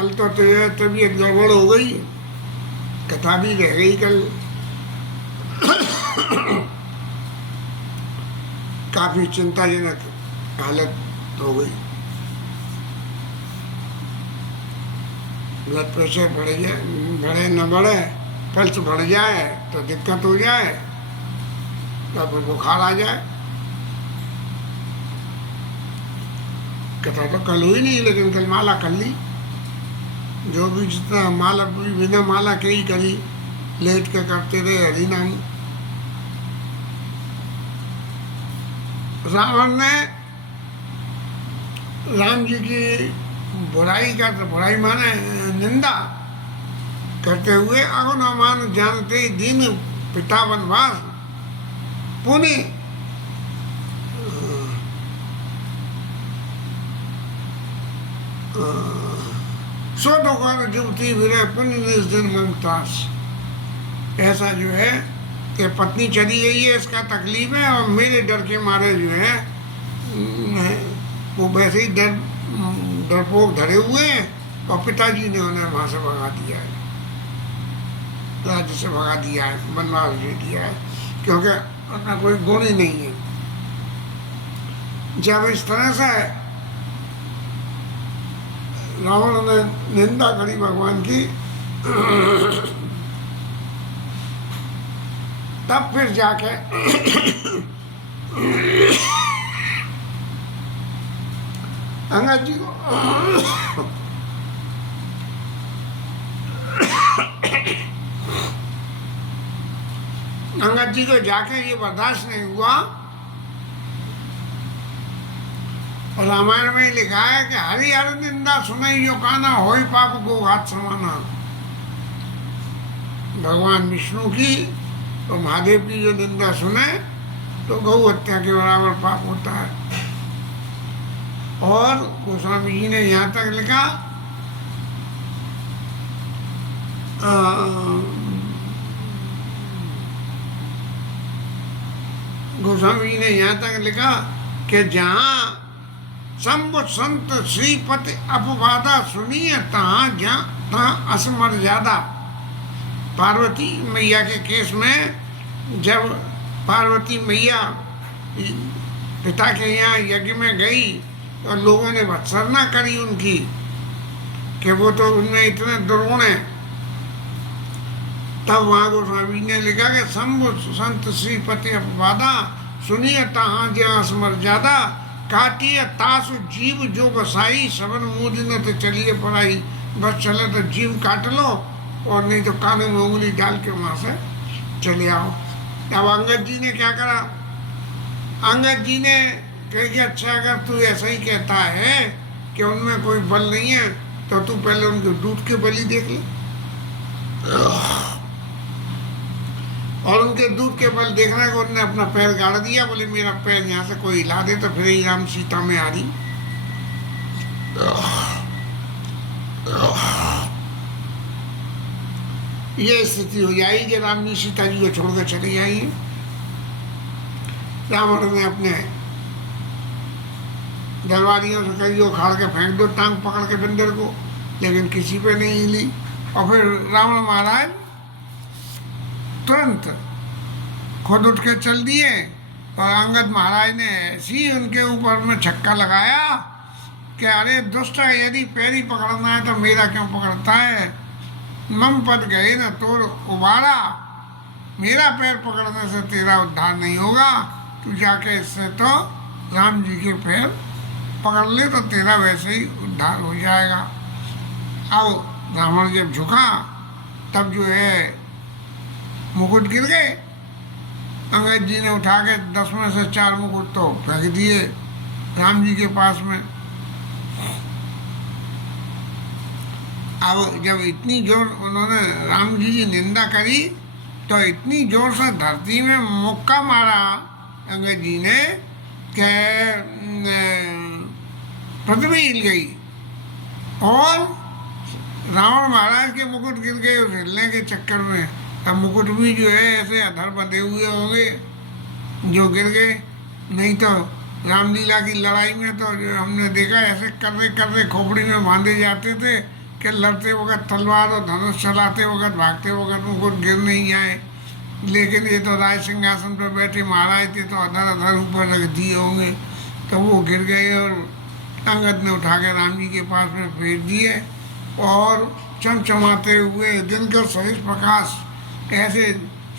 कल तो तुझे तबीयत गड़बड़ हो गई, कथा भी रह गई कल। काफी चिंताजनक हालत हो गई। ब्लड प्रेशर बढ़ जाए, बढ़े न बढ़े, पल्स बढ़ जाए तो दिक्कत हो जाए, तो फिर बुखार आ जाए। कथा तो कल हुई नहीं, लेकिन कल माला कर ली। जो भी जितना माला पूरी बिना माला के ही करी, लेट के करते रहे हरि नाम। रावण ने राम जी की बुराई का, तो बुराई माने निंदा करते हुए, अगुन अमान जानते दीन पिता वनवास पुणे सो दोकार जुवती विरह पुण्य निज दिन मुमताज। ऐसा जो है कि पत्नी चली गई है, इसका तकलीफ है, और मेरे डर के मारे जो है वो वैसे ही डरपोक धरे हुए हैं, और पिताजी ने उन्हें वहाँ से भगा दिया है, राज्य से भगा दिया है, वनवास दे दिया है, क्योंकि उनका कोई गुण ही नहीं है। जब इस तरह से रावण ने निंदा करी भगवान की, तब फिर जाके अंगद जी को अंगद जी को जाके ये बर्दाश्त नहीं हुआ। और रामायण में लिखा है कि हरि हर निंदा सुनई यो काना होई पाप गो घात समाना। भगवान विष्णु की और महादेव की जो निंदा सुने तो गौ हत्या के बराबर पाप होता है। और गोस्वामी जी ने यहाँ तक लिखा, गोस्वामी जी ने यहाँ तक लिखा कि जहाँ संबुत संत श्रीपति अपवादा सुनिए तहाँ तहाँ असमर्यादा। पार्वती मैया के केस में जब पार्वती मैया पिता के यहाँ यज्ञ में गई तो लोगों ने भत्सना करी उनकी कि वो तो उनमें इतने दुर्गुण हैं। तब वहाँ गोस्वामी ने लिखा कि संबुत संत श्रीपति अपवादा सुनिए तहाँ जहाँ असमर्यादा। काटिए तासु जीव जो बसाई सबन मुद न तो चलिए पराई। बस चले तो जीव काट लो, और नहीं तो कानों में उंगली डाल के वहाँ से चले आओ। अब अंगद जी ने क्या करा? अंगद जी ने कहा कि अच्छा अगर तू ऐसा ही कहता है कि उनमें कोई बल नहीं है तो तू पहले उनके दूध के बलि देख ले। और उनके दूध के बल देखने को उन्होंने अपना पैर गाड़ दिया, बोले मेरा पैर यहाँ से कोई हिला दे तो फिर ही राम सीता में आ रही। ये स्थिति हो जाएगी कि राम जी सीता जी को छोड़कर चली जाएंगे। रावण ने अपने दरबारियों से कही उखाड़ के फेंक दो टांग पकड़ के बंदर को, लेकिन किसी पे नहीं हिली। और फिर रावण महाराज तुरंत खुद उठ के चल दिए, और अंगद महाराज ने ऐसी उनके ऊपर में छक्का लगाया कि अरे दुष्ट, यदि पैर ही पकड़ना है तो मेरा क्यों पकड़ता है? मम पद गए न तोर उबारा, मेरा पैर पकड़ने से तेरा उद्धार नहीं होगा। तू जाके इससे तो राम जी के पैर पकड़ ले तो तेरा वैसे ही उद्धार हो जाएगा। अब रावण जब झुका तब जो है मुकुट गिर गए। अंगद जी ने उठा के 10 में से 4 मुकुट तो फेंक दिए राम जी के पास में। अब जब इतनी जोर उन्होंने राम जी की निंदा करी तो इतनी जोर से धरती में मुक्का मारा अंगद जी ने कि पृथ्वी हिल गई, और रावण महाराज के मुकुट गिर गए उस हिलने के चक्कर में। अब मुकुट भी जो है ऐसे अधर बंधे हुए होंगे जो गिर गए, नहीं तो रामलीला की लड़ाई में तो जो हमने देखा ऐसे कर्रे कर्रे खोपड़ी में बांधे जाते थे कि लड़ते वक्त तलवार और धनुष चलाते वक्त भागते वक्त उनको गिर नहीं जाए। लेकिन ये तो राज सिंहासन पर बैठे महाराज थे, तो अधर अधर ऊपर रख दिए होंगे, तो वो गिर गए और अंगद ने उठा के राम जी के पास में फेंक दिए। और चमचमाते हुए दिनकर सहित प्रकाश ऐसे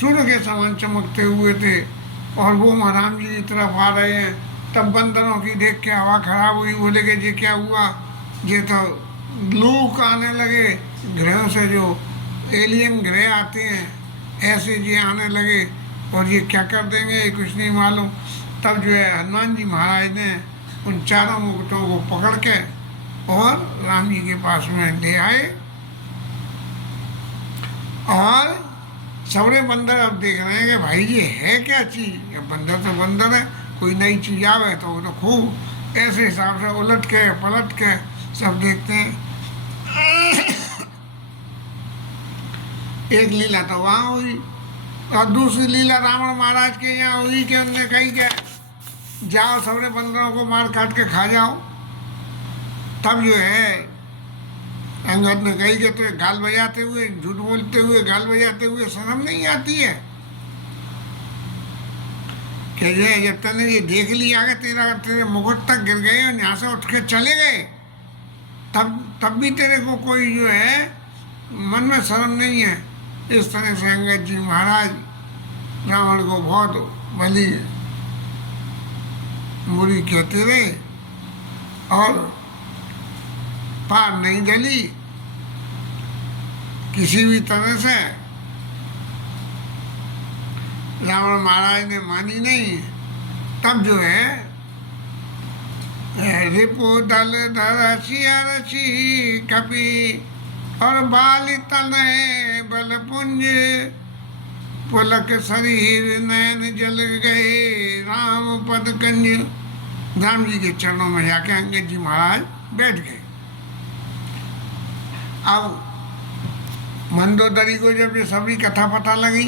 सूर्य के समान चमकते हुए थे, और वो महाराम जी की तरफ आ रहे हैं। तब बंदरों की देख के हवा खराब हुई, बोले कि ये क्या हुआ, ये तो लूक आने लगे ग्रहों से, जो एलियन ग्रह आते हैं ऐसे ये आने लगे, और ये क्या कर देंगे ये कुछ नहीं मालूम। तब जो है हनुमान जी महाराज ने उन चारों मुकुटों को पकड़ के और राम जी के पास में ले आए। और सबरे बंदर अब देख रहे हैं कि भाई ये है क्या चीज़। बंदर तो बंदर है, कोई नई चीज़ आवे तो वो तो खूब ऐसे हिसाब से उलट के पलट के सब देखते हैं। एक लीला तो वहाँ हुई, और दूसरी लीला रावण महाराज के यहाँ हुई कि उनने कही कि जाओ सबरे बंदरों को मार काट के खा जाओ। तब जो है अंगद ने कही कि तो गाल बजाते हुए, झूठ बोलते हुए, गाल बजाते हुए शर्म नहीं आती है कि ये जब तूने ये देख लिया कि तेरे मुकुट तक गिर गए और यहाँ से उठ के चले गए, तब भी तेरे को कोई जो है मन में शर्म नहीं है। इस तरह से अंगद जी महाराज रावण को बहुत भली बुरी कहते रहे, और पार नहीं गली किसी भी तरह से। रावण महाराज ने मानी नहीं। तब जो है रिपु दल धरसी रसी कपि और बाल तनय बल पुंज पुलक शरीर नैन जल गए राम पद कंज। राम जी के चरणों में जाके अंगद जी महाराज बैठ गए। अब मंदोदरी को जब ये सभी कथा पता लगी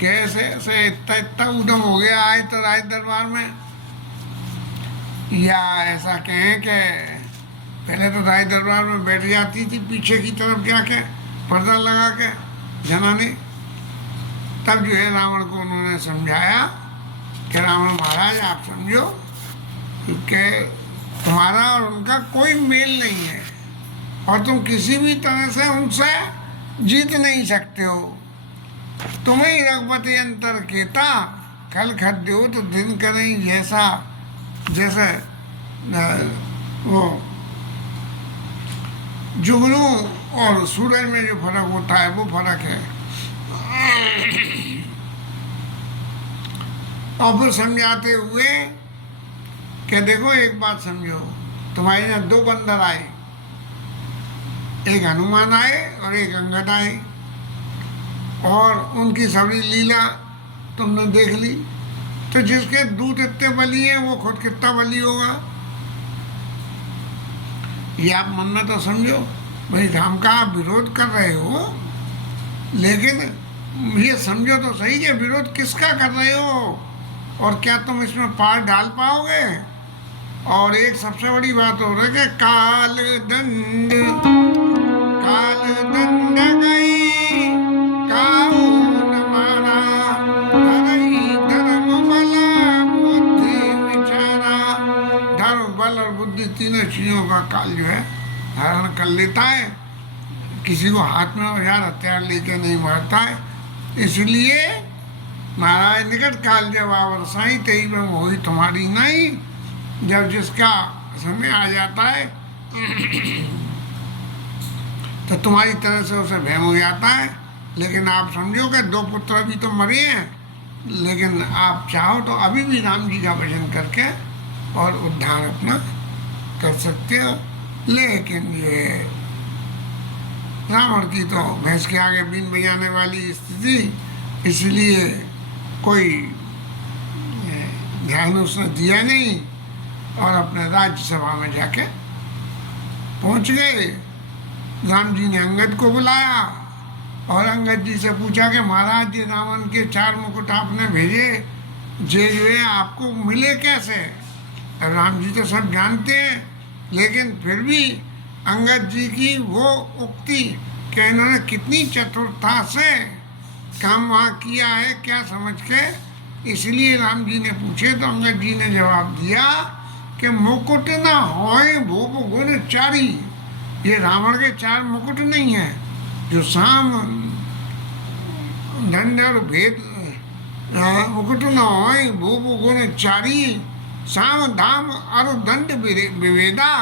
कैसे ऐसे इतना इतना उद्यम हो गया आज तो राज दरबार में, या ऐसा कहें कि पहले तो राज दरबार में बैठ जाती थी पीछे की तरफ जाके पर्दा लगा के जनाने। तब जो है रावण को उन्होंने समझाया कि रावण महाराज आप समझो कि तुम्हारा और उनका कोई मेल नहीं है, और तुम किसी भी तरह से उनसे जीत नहीं सकते हो। तुम्हें रघुपति अंतर केता कल खद्यो तो दिन करें जैसा, जैसे वो जुगनू और सूरज में जो फर्क होता है वो फर्क है। और फिर समझाते हुए कि देखो एक बात समझो, तुम्हारे यहाँ दो बंदर आए, एक हनुमान आए और एक अंगद आए, और उनकी सभी लीला तुमने देख ली। तो जिसके दूत इतने बली हैं वो खुद कितना बली होगा, ये आप मन में तो समझो। भाई राम का आप विरोध कर रहे हो, लेकिन ये समझो तो सही कि विरोध किसका कर रहे हो, और क्या तुम इसमें पार डाल पाओगे। और एक सबसे बड़ी बात हो रही है कि काल दंड गई काऊ न मारा हरई धर्म बल बुद्धि विचारा। धर्म बल और बुद्धि तीनों चीजों का काल जो है धारण कर लेता है, किसी को हाथ में औजार हथियार लेके नहीं मारता है। इसलिए महाराज निकट काल जब आवरसाई तेई में वही तुम्हारी नहीं। जब जिसका समय आ जाता है तो तुम्हारी तरह से उसे भय हो जाता है। लेकिन आप समझो कि दो पुत्र भी तो मरे हैं, लेकिन आप चाहो तो अभी भी राम जी का भजन करके और उद्धार अपना कर सकते हो। लेकिन ये रावण की तो भैंस के आगे बीन बजाने वाली स्थिति, इसलिए कोई ध्यान उसने दिया नहीं और अपने राज्यसभा में जाके पहुंच गए। राम जी ने अंगद को बुलाया और अंगद जी से पूछा कि महाराज जी रावण के 4 मुकुट आपने भेजे, जे जो है आपको मिले कैसे। राम जी तो सब जानते हैं, लेकिन फिर भी अंगद जी की वो उक्ति कि इन्होंने कितनी चतुरता से काम वहाँ किया है क्या समझ के, इसलिए राम जी ने पूछे तो अंगद जी ने जवाब दिया कि मुकुट न होए भूप गुण चारी। ये रावण के 4 मुकुट नहीं है जो साम दंड और भेद, मुकुट न होए भूप गुण चारी, साम धाम और दंड विवेदा,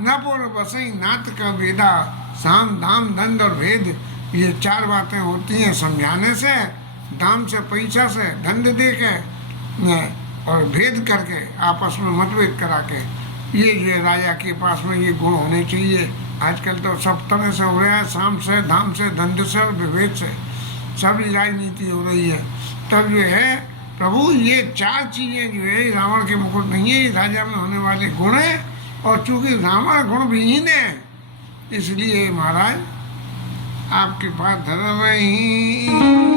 न पुर बसई नाथ का वेदा। साम धाम दंड और भेद, ये 4 बातें होती हैं समझाने से, दाम से पैसा से, दंड दे के और भेद करके आपस में मतभेद करा के, ये जो है राजा के पास में ये गुण होने चाहिए। आजकल तो सब तरह से हो रहा है, साम से, धाम से, दंड से और विभेद से सब राजनीति हो रही है। तब जो है प्रभु ये 4 चीज़ें जो है रावण के मुकुट नहीं है, ये राजा में होने वाले गुण है। और चूंकि रावण गुण विहीन है इसलिए महाराज आपके पास धर्म ही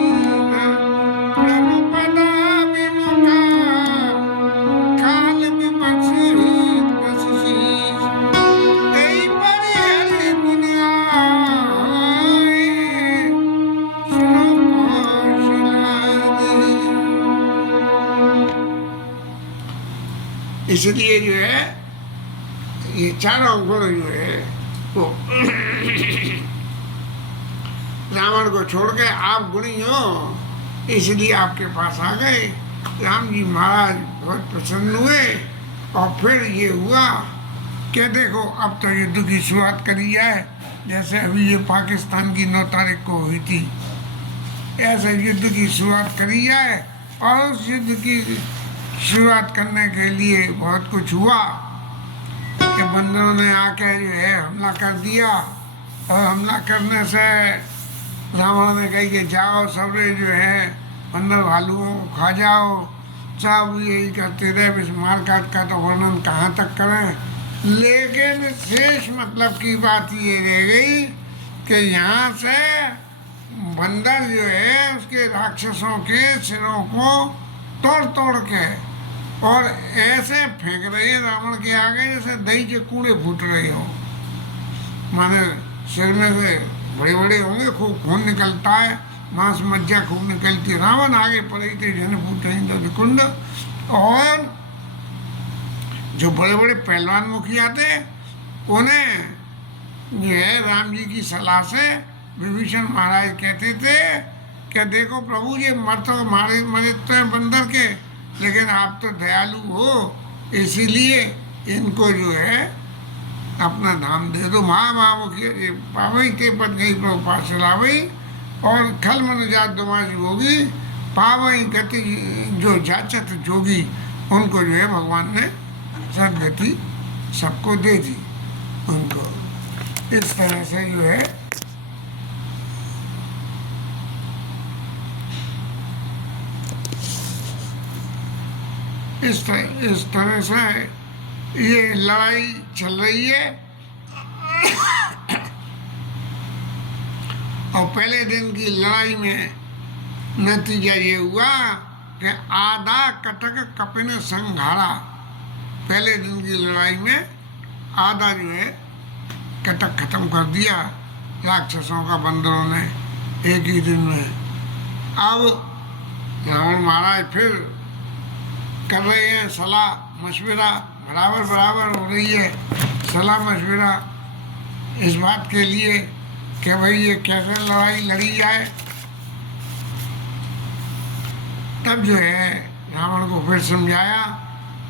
इसलिए जो है ये 4 गुण जो है वो रावण को छोड़ के आप गुणी हो, इसलिए आपके पास आ गए। राम जी महाराज बहुत प्रसन्न हुए और फिर ये हुआ कि देखो अब तो युद्ध की शुरुआत करी जाए, जैसे अभी ये पाकिस्तान की 9 तारीख को हुई थी, ऐसे युद्ध की शुरुआत करी जाए। और उस युद्ध की शुरुआत करने के लिए बहुत कुछ हुआ कि बंदरों ने आके जो है हमला कर दिया, और हमला करने से रावण ने कही कि जाओ सबरे जो है बंदर भालुओं को खा जाओ। सब यही करते रहे, इस मारकाट का तो वर्णन कहाँ तक करें। लेकिन शेष मतलब की बात ये रह गई कि यहाँ से बंदर जो है उसके राक्षसों के सिरों को तोड़ तोड़ के और ऐसे फेंक रहे हैं रावण के आगे जैसे दही के कूड़े फूट रहे हो। माने सिर में से बड़े बड़े होंगे, खूब खून निकलता है, मांस मज्जा खूब निकलती है। रावण आगे पड़े थे जन फूट कुंड। और जो बड़े बड़े पहलवान मुखिया थे उन्हें जो है राम जी की सलाह से विभीषण महाराज कहते थे कि देखो प्रभु ये मर तो मारे मरे तो हैं बंदर के, लेकिन आप तो दयालु हो, इसीलिए इनको जो है अपना धाम दे दो। मुखिया पावई के पद गई प्रभु पास चलावई, और खल मन जात दुमाज होगी पावई गति जो जाचत जोगी, उनको जो है भगवान ने सदगति सबको दे दी उनको। इस तरह से जो है इस तरह से ये लड़ाई चल रही है। और पहले दिन की लड़ाई में नतीजा ये हुआ कि आधा कटक कपिन संघारा। पहले दिन की लड़ाई में आधा जो है कटक खत्म कर दिया राक्षसों का बंदरों ने एक ही दिन में। अब रावण महाराज फिर कर रहे हैं सलाह मशविरा, बराबर बराबर हो रही है सलाह मशविरा इस बात के लिए कि भाई ये कैसे लड़ाई लड़ी जाए। तब जो है रावण को फिर समझाया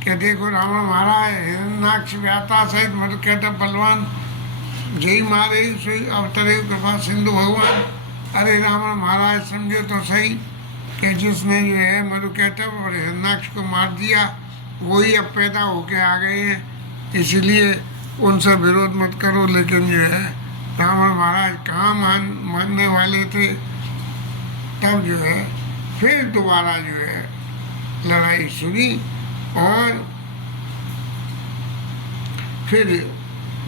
कि देखो रावण महाराज हिरण्याक्ष व्याता सहित मधुकैटभ बलवान जय मारे सोई अवतरे कृपा सिंधु भगवान। अरे रावण महाराज समझो तो सही कि जिसने जो है मधुकैटभ और हिरण्याक्ष को मार दिया वही अब पैदा होके आ गए हैं, इसलिए उनसे विरोध मत करो। लेकिन जो है रावण महाराज कहाँ मानने वाले थे। तब जो है फिर दोबारा जो है लड़ाई सुनी और फिर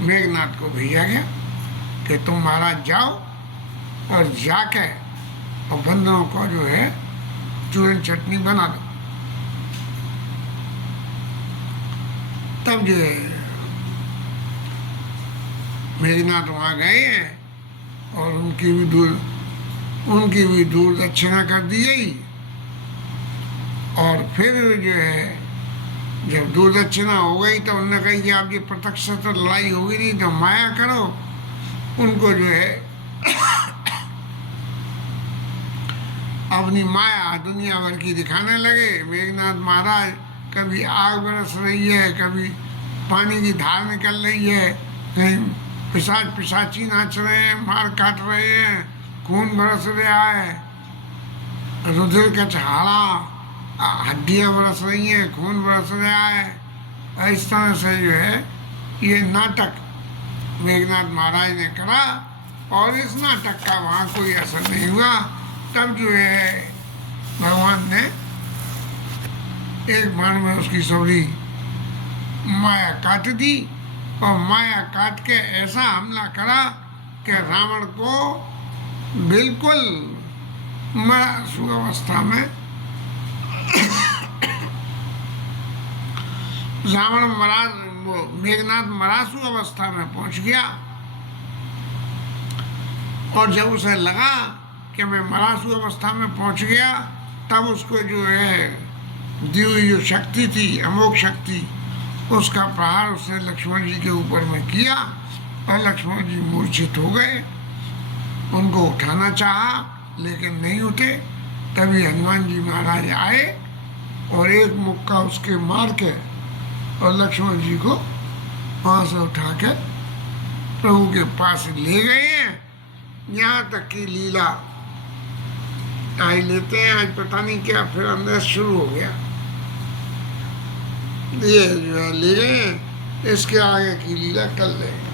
मेघनाथ को भेजा गया कि तुम महाराज जाओ और जाके और बंदरों को जो है चूरन चटनी बना दो। तब जो है मेघनाथ वहाँ गए हैं और उनकी भी दूर दक्षिणा कर दी गई। और फिर जो है जब दूर दक्षिणा हो गई तो उन्होंने कही कि आप ये प्रत्यक्ष से तो लड़ाई होगी नहीं, तो माया करो। उनको जो है अपनी माया दुनिया भर की दिखाने लगे। मेघनाथ महाराज कभी आग बरस रही है, कभी पानी की धार निकल रही है, कहीं पिशाची नाच रहे हैं, मार काट रहे हैं, खून बरस रहा है, रुधिर का छहाड़ा, हड्डियाँ बरस रही हैं, खून बरस रहा है। इस तरह से जो है ये नाटक मेघनाथ महाराज ने करा और इस नाटक का वहाँ कोई असर नहीं हुआ। तब जो है भगवान ने एक बार में उसकी सौरी माया काट दी और माया काट के ऐसा हमला करा कि रावण को बिल्कुल मरासु अवस्था में मेघनाथ मरासु अवस्था में पहुंच गया। और जब उसे लगा कि मैं मरासु अवस्था में पहुंच गया, तब उसको जो है दी हुई जो शक्ति थी, अमोघ शक्ति, उसका प्रहार उसने लक्ष्मण जी के ऊपर में किया और लक्ष्मण जी मूर्छित हो गए। उनको उठाना चाहा लेकिन नहीं उठे। तभी हनुमान जी महाराज आए और एक मुक्का उसके मार के और लक्ष्मण जी को वहाँ से उठा के प्रभु के पास ले गए हैं। यहाँ तक की लीला आई लेते हैं। आज पता नहीं क्या फिर अंदर शुरू हो गया, ये जो है ले गए हैं, इसके आगे की लीला कल लेंगे।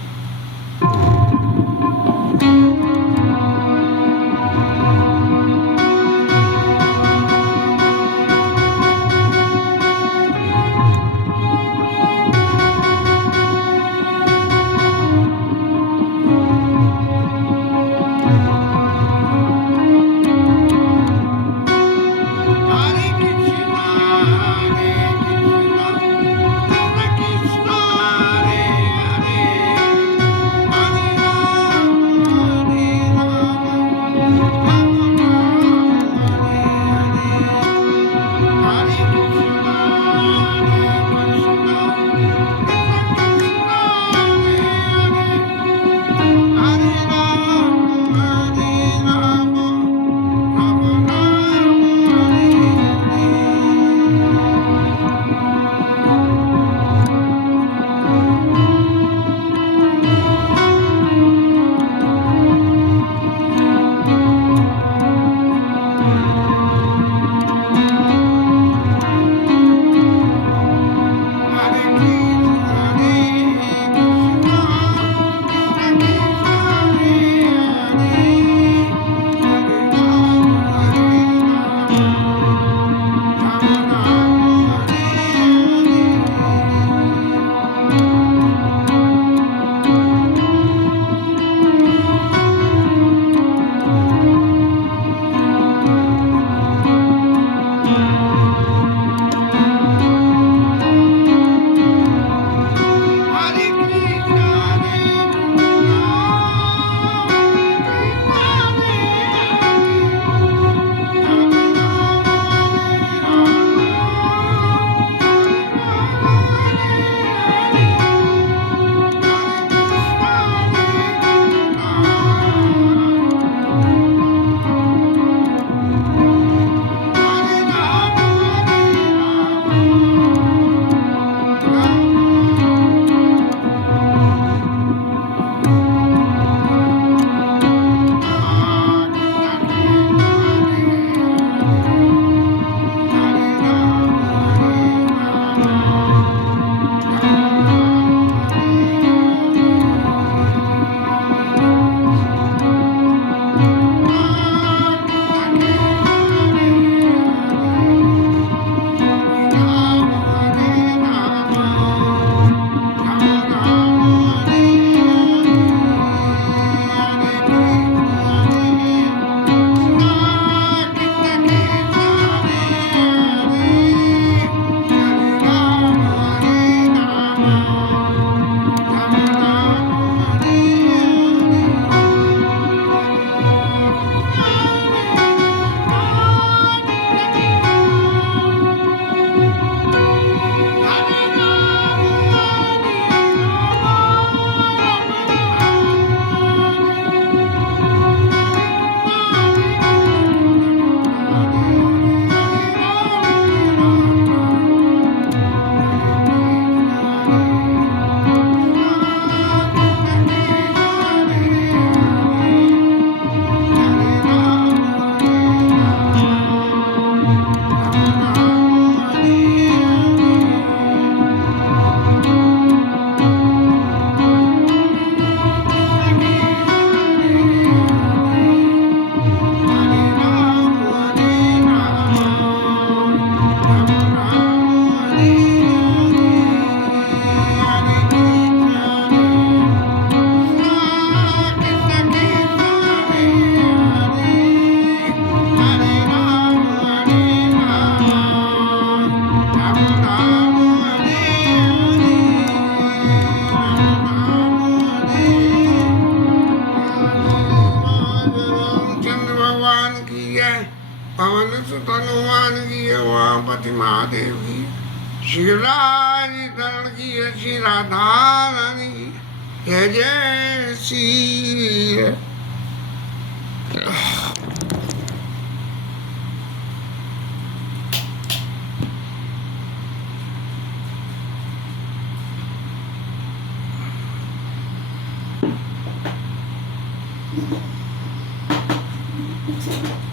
पवन सुत हनुमान की उमापति महादेव की, शिवराज धरण की श्री राधा रानी की, जय जय श्री। Thank you.